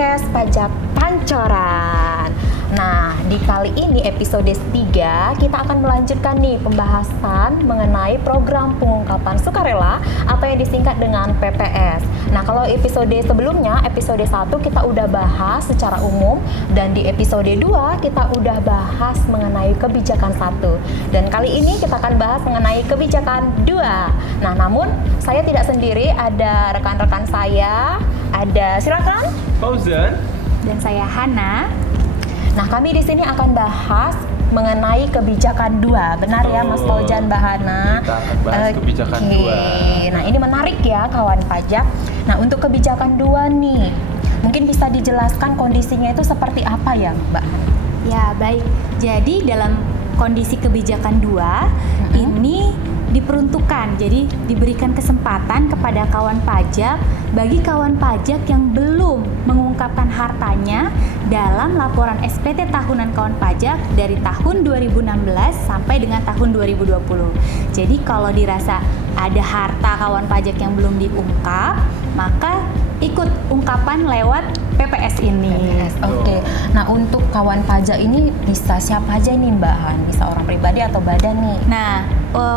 podcast Pajak Pancoran. Nah, di kali ini episode 3 kita akan melanjutkan nih pembahasan mengenai program pengungkapan sukarela atau yang disingkat dengan PPS. Nah, kalau episode sebelumnya, episode 1 kita udah bahas secara umum, dan di episode 2 kita udah bahas mengenai kebijakan 1. Dan kali ini kita akan bahas mengenai kebijakan 2. Nah, namun saya tidak sendiri, ada rekan-rekan saya. Silakan. Fauzan. Dan saya Hana. Nah, kami di sini akan bahas mengenai kebijakan 2. Benar ya, Mas Fauzan, Mbak Hana? Kita akan bahas kebijakan 2. Nah, ini menarik ya, kawan pajak. Nah, untuk kebijakan 2 nih, mungkin bisa dijelaskan kondisinya itu seperti apa ya, Mbak Hana? Ya, baik. Jadi dalam kondisi kebijakan 2 ini diperuntukkan, jadi diberikan kesempatan kepada kawan pajak bagi kawan pajak yang belum mengungkapkan hartanya dalam laporan SPT tahunan kawan pajak dari tahun 2016 sampai dengan tahun 2020. Jadi kalau dirasa ada harta kawan pajak yang belum diungkap, maka ikut ungkapan lewat PPS ini. Oke. Nah, untuk kawan pajak ini bisa siapa aja nih, Mbak Han? Bisa orang pribadi atau badan nih? Nah,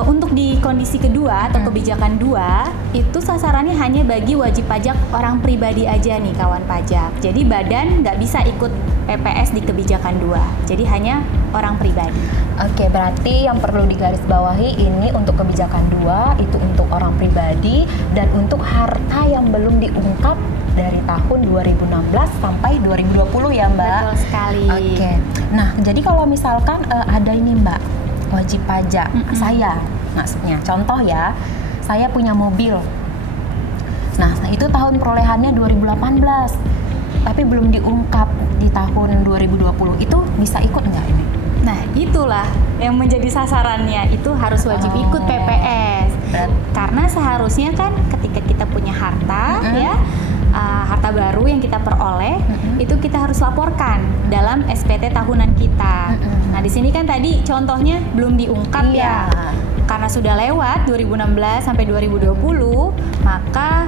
untuk di kondisi kedua atau kebijakan 2 itu sasarannya hanya bagi wajib pajak orang pribadi aja nih, kawan pajak. Jadi badan nggak bisa ikut PPS di kebijakan 2. Jadi hanya orang pribadi. Oke, berarti yang perlu digarisbawahi ini untuk kebijakan 2 itu untuk orang pribadi dan untuk harta yang belum diungkap dari tahun 2016 sampai 2020 ya, Mbak? Betul sekali. Oke. Nah, jadi kalau misalkan ada ini, Mbak, wajib pajak saya, maksudnya contoh ya, saya punya mobil. Nah, itu tahun perolehannya 2018, tapi belum diungkap di tahun 2020. Itu bisa ikut nggak ini? Nah, itulah yang menjadi sasarannya, itu harus wajib ikut PPS. Karena seharusnya kan ketika kita punya harta ya, harta baru yang kita peroleh, itu kita harus laporkan dalam SPT tahunan kita. Nah, di sini kan tadi contohnya belum diungkap ya. Karena sudah lewat 2016 sampai 2020, maka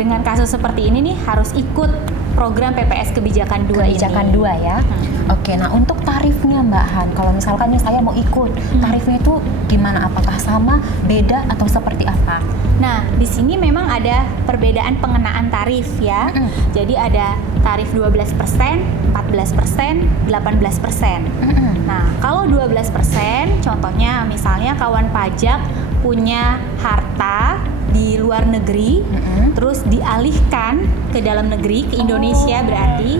dengan kasus seperti ini nih harus ikut program PPS kebijakan 2 ini. Kebijakan 2 ya. Oke, nah untuk tarifnya, Mbak Han, kalau misalkan nih saya mau ikut, tarifnya itu gimana? Apakah sama, beda, atau seperti apa? Nah, di sini memang ada perbedaan pengenaan tarif ya. Jadi ada tarif 12%, 14%, 18%. Nah, kalau 12%, contohnya misalnya kawan pajak punya harta di luar negeri, terus dialihkan ke dalam negeri, ke Indonesia berarti,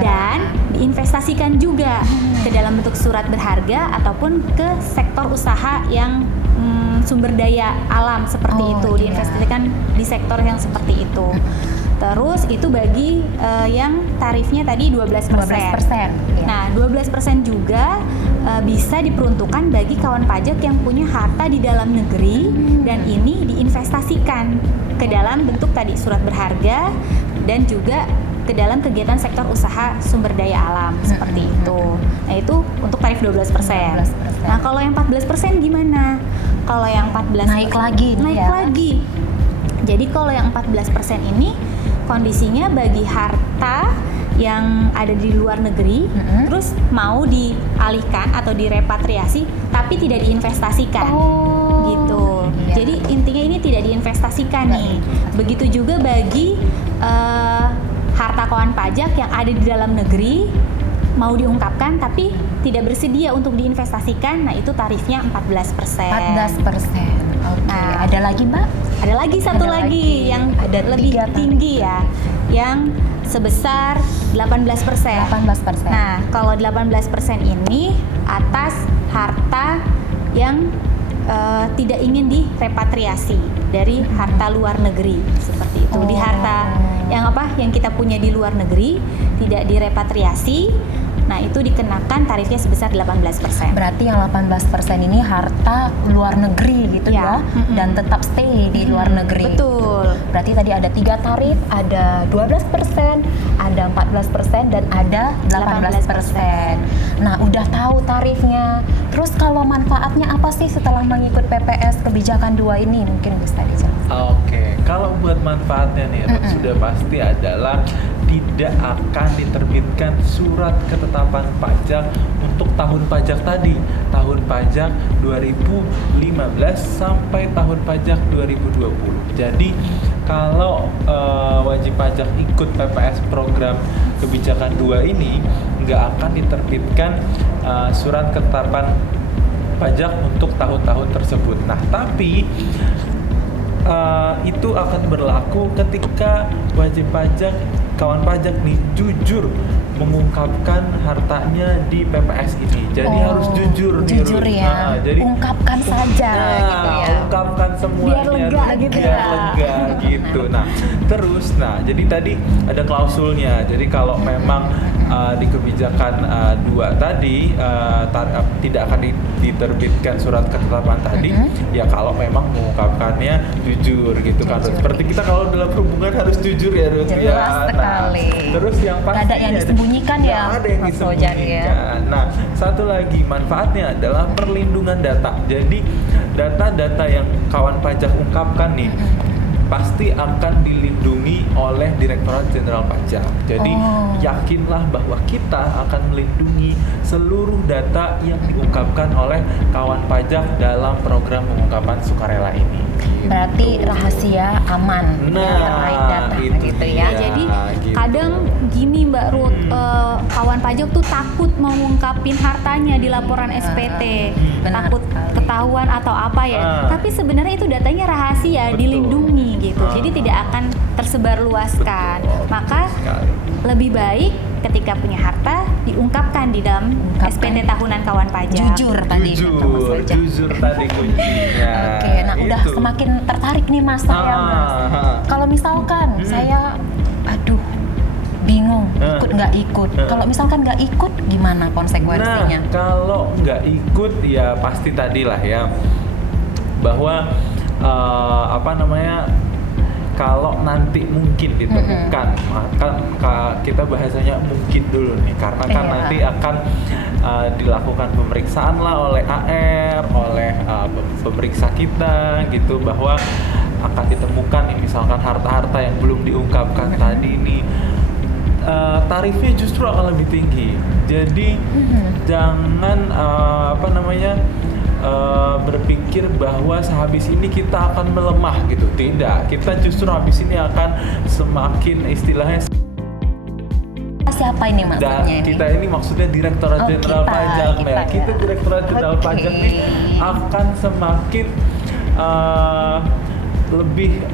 dan diinvestasikan juga ke dalam bentuk surat berharga ataupun ke sektor usaha yang sumber daya alam seperti itu, diinvestasikan di sektor yang seperti itu. Terus itu bagi yang tarifnya tadi 12%. Nah, 12% juga bisa diperuntukkan bagi kawan pajak yang punya harta di dalam negeri dan ini diinvestasikan ke dalam bentuk tadi surat berharga dan juga ke dalam kegiatan sektor usaha sumber daya alam seperti itu. Nah, itu untuk tarif 12%. Nah, kalau yang 14% gimana? Kalau yang 14% naik lagi. Jadi kalau yang 14% ini kondisinya bagi harta yang ada di luar negeri, terus mau dialihkan atau direpatriasi, tapi tidak diinvestasikan, gitu. Jadi intinya ini tidak diinvestasikan nih. Begitu juga bagi harta kawan pajak yang ada di dalam negeri, mau diungkapkan tapi tidak bersedia untuk diinvestasikan, nah itu tarifnya 14%. 14%. Oke. Nah, Ada lagi, Mbak? Ada lagi satu lagi yang lebih tinggi ya, yang sebesar 18%. 18%. Nah, kalau 18% ini atas harta yang tidak ingin direpatriasi dari harta luar negeri seperti itu. Di harta yang kita punya di luar negeri tidak direpatriasi, nah itu dikenakan tarifnya sebesar 18%. Berarti yang 18% ini harta luar negeri gitu ya, dan tetap stay di luar negeri. Betul. Berarti tadi ada 3 tarif, ada 12%, ada 14% dan ada 18%. Nah, udah tahu tarifnya. Terus kalau manfaatnya apa sih setelah mengikut PPS kebijakan 2 ini? Mungkin bisa dijelaskan. Oke, kalau buat manfaatnya nih, Ruth, sudah pasti adalah tidak akan diterbitkan surat ketetapan pajak untuk tahun pajak tadi, tahun pajak 2015 sampai tahun pajak 2020. Jadi kalau wajib pajak ikut PPS program kebijakan 2 ini nggak akan diterbitkan surat ketetapan pajak untuk tahun-tahun tersebut. Nah, tapi itu akan berlaku ketika wajib pajak, kawan pajak nih jujur mengungkapkan hartanya di PPS ini. Jadi harus jujur nih, Jujur Ruth. ya. Jadi ungkapkan saja gitu ya. ungkapkan semuanya Biar lega gitu biar ya. lega gitu. Nah, terus jadi tadi ada klausulnya. Jadi kalau memang di kebijakan 2 tadi tidak akan diterbitkan surat ketetapan tadi, ya kalau memang mengungkapkannya jujur gitu kan. Jujur. Seperti kita kalau dalam hubungan harus jujur ya, Ruth, ya. Jelas sekali. Terus yang pasti Nggak ada yang disembunyikan ya, ada yang Mas Fauzan, ya. disembunyikan. Nah, satu lagi manfaatnya adalah perlindungan data. Jadi data-data yang kawan pajak ungkapkan nih pasti akan dilindungi oleh Direktorat Jenderal Pajak. Jadi yakinlah bahwa kita akan melindungi seluruh data yang diungkapkan oleh kawan pajak dalam program pengungkapan sukarela ini. Berarti rahasia aman Nah, terkait data itu gitu dia. ya. Jadi gitu. kadang gini Mbak Ruth, kawan pajak tuh takut mau ngungkapin hartanya di laporan SPT, Benar takut sekali. ketahuan atau apa ya. Tapi sebenarnya itu datanya rahasia, Betul. dilindungi gitu. Jadi tidak akan tersebar luaskan. Betul. Maka Sekali. lebih baik ketika punya harta diungkapkan di dalam Ungkapkan. SPT tahunan kawan pajak. Jujur tadi kata Mas Jujur, Fauzan. jujur tadi kuncinya. Oke, nah udah Itu. semakin tertarik nih Mas saya Mas. Kalau misalkan saya aduh bingung ikut nggak ikut. Kalau misalkan nggak ikut gimana konsekuensinya? Nah, kalau nggak ikut ya pasti tadilah ya bahwa kalau nanti mungkin ditemukan, maka kita bahasanya mungkin dulu nih, karena kan Iya. nanti akan dilakukan pemeriksaan lah oleh AR, oleh pemeriksa kita gitu, bahwa akan ditemukan nih misalkan harta-harta yang belum diungkapkan tadi nih, tarifnya justru akan lebih tinggi. Jadi jangan berpikir bahwa sehabis ini kita akan melemah gitu. Tidak, kita justru habis ini akan semakin istilahnya. Siapa ini maksudnya ini? Kita ini maksudnya Direktorat Jenderal Pajak ya. Kita Direktorat Jenderal Pajak nih akan semakin lebih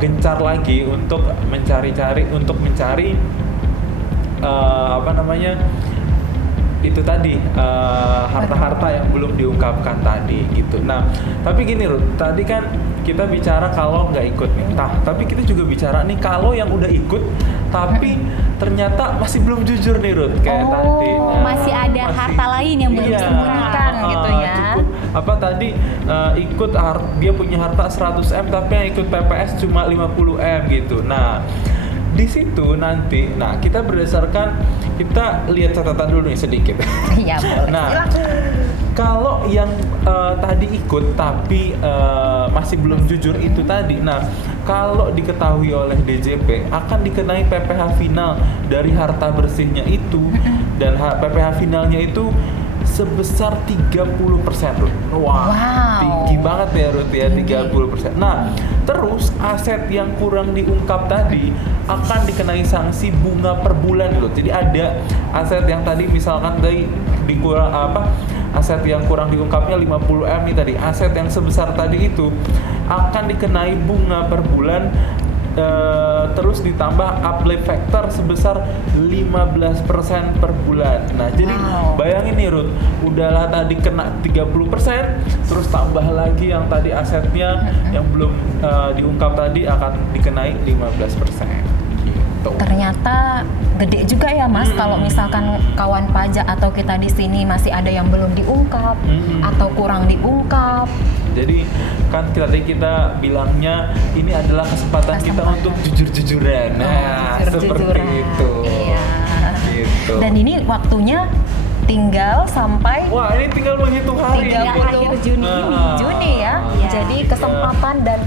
gencar lagi untuk mencari itu tadi harta-harta yang belum diungkapkan tadi gitu. Nah, tapi gini Ruth, tadi kan kita bicara kalau nggak ikut nih. Nah, tapi kita juga bicara nih kalau yang udah ikut tapi ternyata masih belum jujur nih Ruth, kayak tadi. Nah, masih ada harta lain yang belum disembunyikan gitu ya. Cukup ikut dia punya harta 100M tapi yang ikut PPS cuma 50M gitu. Nah, di situ nanti, kita lihat catatan dulu nih sedikit. Iya boleh. Nah, Silakan. kalau yang tadi ikut tapi masih belum jujur itu tadi, kalau diketahui oleh DJP akan dikenai PPh final dari harta bersihnya itu, dan PPh finalnya itu sebesar 30%, Ruth. Wow. Tinggi banget ya Ruth ya, 30%. Nah, terus aset yang kurang diungkap tadi akan dikenai sanksi bunga per bulan Ruth. Jadi ada aset yang tadi misalkan aset yang kurang diungkapnya 50M nih tadi. Aset yang sebesar tadi itu akan dikenai bunga per bulan, terus ditambah uplift factor sebesar 15% per bulan. Nah, jadi bayangin nih Ruth, udahlah tadi kena 30%, terus tambah lagi yang tadi asetnya yang belum diungkap tadi akan dikenai 15%. gitu. Ternyata gede juga ya Mas, kalau misalkan kawan pajak atau kita di sini masih ada yang belum diungkap atau kurang diungkap. Jadi kan kita bilangnya ini adalah kesempatan kita untuk jujur-jujuran. Nah, seperti Jujur-jujuran. itu. Iya. Gitu. Dan ini waktunya tinggal sampai Wah, ini tinggal menghitung hari. 30 akhir Juni ini. Juni ya. Iya. Jadi kesempatan dan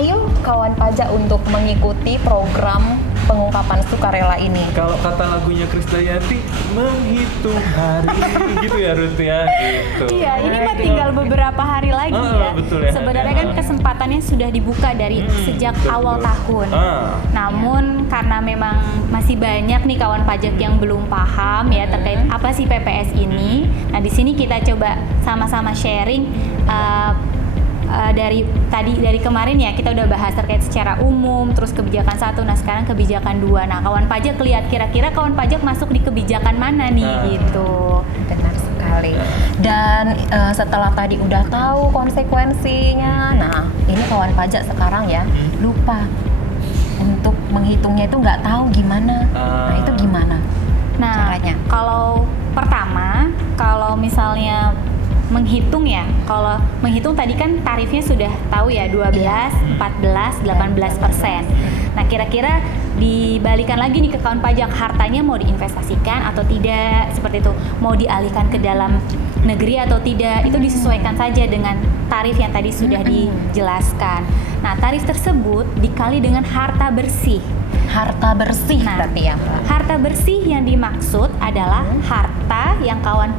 ayo kawan pajak untuk mengikuti program pengungkapan sukarela ini. Kalau kata lagunya Krisdayanti, menghitung hari gitu ya Ruth ya, gitu. Iya, ini mah tinggal beberapa hari lagi ya. Betul ya. Sebenarnya kan kesempatannya sudah dibuka dari sejak betul. awal tahun. Namun karena memang masih banyak nih kawan pajak yang belum paham ya terkait apa sih PPS ini. Nah, di sini kita coba sama-sama sharing dari kemarin ya kita udah bahas terkait secara umum, terus kebijakan 1, nah sekarang kebijakan 2. Nah, kawan pajak lihat kira-kira kawan pajak masuk di kebijakan mana nih gitu. Benar sekali. Dan setelah tadi udah tahu konsekuensinya, nah ini kawan pajak sekarang ya lupa untuk menghitungnya itu nggak tahu gimana. Nah itu gimana Nah, caranya? kalau pertama, kalau misalnya menghitung ya, kalau menghitung tadi kan tarifnya sudah tahu ya 12, 14, 18%. Nah, kira-kira dibalikan lagi nih ke kawan pajak, hartanya mau diinvestasikan atau tidak, seperti itu, mau dialihkan ke dalam negeri atau tidak, itu disesuaikan saja dengan tarif yang tadi sudah dijelaskan. Nah, tarif tersebut dikali dengan harta bersih. Harta bersih Nah, berarti ya Mbak. Harta bersih yang dimaksud adalah harta yang kawan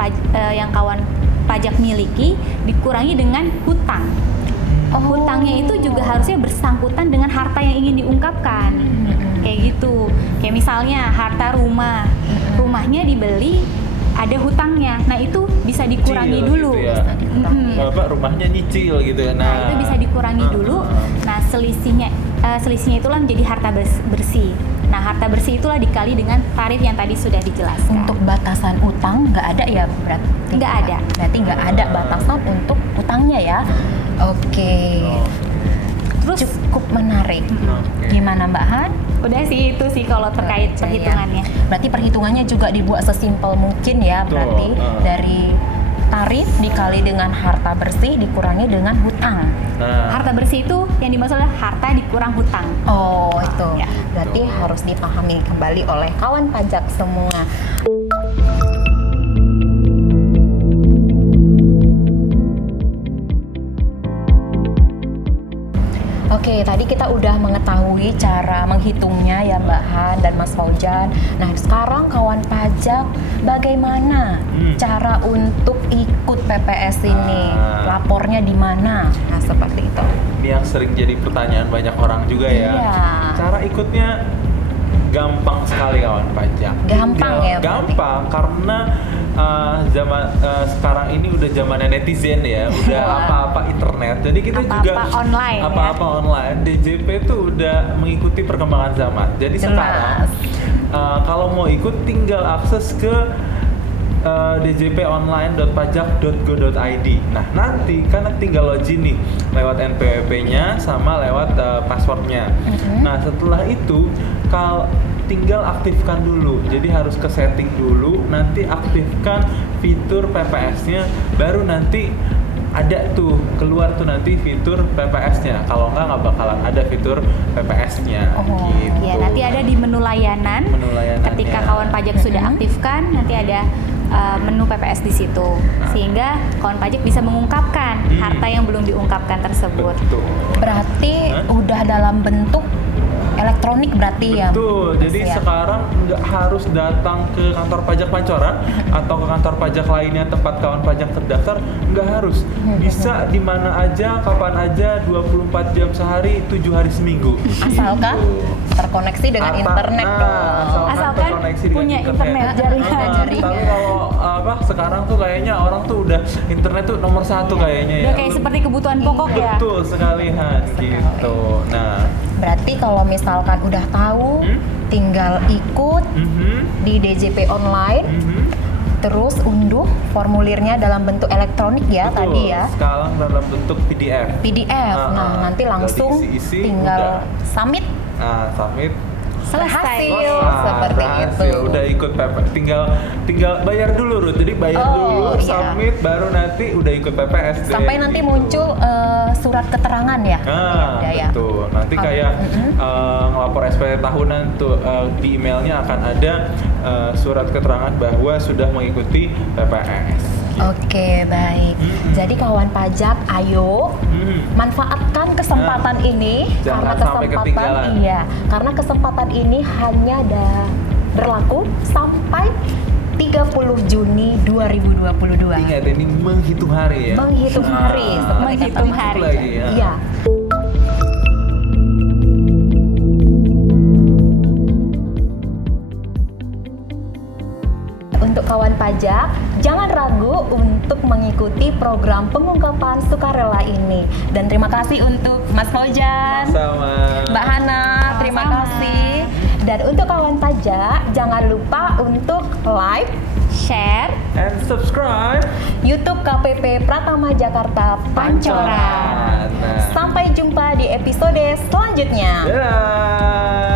pajak miliki dikurangi dengan hutang. Hutangnya itu juga harusnya bersangkutan dengan harta yang ingin diungkapkan. Kayak gitu. Kayak misalnya harta rumah. Rumahnya dibeli ada hutangnya. Nah, itu bisa dikurangi Nyicil dulu. gitu ya. Bapak rumahnya nyicil gitu ya. Nah, itu bisa dikurangi dulu. Nah, selisihnya itulah menjadi harta bersih. Nah, harta bersih itulah dikali dengan tarif yang tadi sudah dijelaskan. Untuk batasan utang nggak ada ya berarti? Nggak ada. Berarti nggak ada batasan untuk utangnya ya? Oke. Terus Cukup menarik. Oke. Gimana Mbak Han? udah sih itu sih kalau terkait Aja ya. perhitungannya. Berarti perhitungannya juga dibuat sesimpel mungkin ya. Betul. Berarti dari tarif dikali dengan harta bersih dikurangi dengan hutang. Harta bersih itu yang dimaksud adalah harta dikurang hutang. Oh itu. Ya. Berarti harus dipahami kembali oleh kawan pajak semua. Oke, tadi kita udah mengetahui cara menghitungnya ya Mbak Han dan Mas Faujan. Nah, sekarang kawan pajak bagaimana cara untuk ikut PPS ini? Lapornya di mana? Nah, seperti itu. Ini yang sering jadi pertanyaan banyak orang juga ya. Iya. Cara ikutnya gampang sekali kawan pajak. Gampang ya, berarti? Gampang karena zaman sekarang ini udah zamannya netizen ya, udah apa-apa internet. Jadi kita Apa-apa juga online ya. apa-apa online. DJP itu udah mengikuti perkembangan zaman. Jadi Jelas. sekarang kalau mau ikut tinggal akses ke djponline.pajak.go.id. Nah, nanti karena tinggal login nih lewat NPWP-nya sama lewat passwordnya. Nah, setelah itu tinggal aktifkan dulu. Jadi harus ke setting dulu, nanti aktifkan fitur PPS-nya, baru nanti ada tuh keluar tuh nanti fitur PPS-nya. Kalau nggak bakalan ada fitur PPS-nya. Gitu. Ya, nanti ada di menu layanan. Menu layanannya. Ketika kawan pajak sudah aktifkan, nanti ada menu PPS di situ. Sehingga kawan pajak bisa mengungkapkan harta yang belum diungkapkan tersebut. Betul. Berarti udah dalam bentuk elektronik berarti ya? Betul, jadi ya? sekarang nggak harus datang ke kantor pajak Pancoran atau ke kantor pajak lainnya tempat kawan pajak terdaftar, nggak harus. Bisa di mana aja, kapan aja, 24 jam sehari, 7 hari seminggu. Asalkan terkoneksi dengan internet dong. Asalkan terkoneksi dengan punya internet, jaringan. jaringan. Tapi kalau sekarang tuh kayaknya orang tuh udah internet tuh nomor satu kayaknya ya. Udah kayak seperti kebutuhan pokok ya. Betul sekali Han, gitu. Nah, Berarti kalau misalkan udah tahu, tinggal ikut di DJP online, terus unduh formulirnya dalam bentuk elektronik ya betul, tadi ya. sekarang dalam bentuk PDF. PDF. Nah, nanti langsung tinggal diisi-isi, tinggal udah. submit. Nah, submit, Selesai. berhasil Wah, seperti berhasil. itu. Udah ikut PPS, tinggal bayar dulu Ruth. Jadi bayar Oh, dulu, iya. submit, baru nanti udah ikut PPS deh, Sampai nanti gitu. muncul surat keterangan ya. Nah, Ada ya. betul. Nanti Oh, kayak ngelapor SPT tahunan tuh di emailnya akan ada surat keterangan bahwa sudah mengikuti PPS. Oke, baik. Jadi kawan pajak, ayo manfaatkan kesempatan ini Jangan karena sampai ketinggalan. karena kesempatan ini hanya berlaku sampai 30 Juni 2022. Ingat ini menghitung hari ya. Menghitung hari, seperti Menghitung kata hari. lagi ya. Iya. Untuk kawan pajak, jangan ragu untuk mengikuti program pengungkapan sukarela ini. Dan terima kasih untuk Mas Fauzan, Sama. Mbak Hana, terima Sama-sama. kasih. Dan untuk kawan pajak, jangan lupa untuk like Share And subscribe. YouTube KPP Pratama Jakarta Pancoran. Nah. Sampai jumpa di episode selanjutnya. Dadah.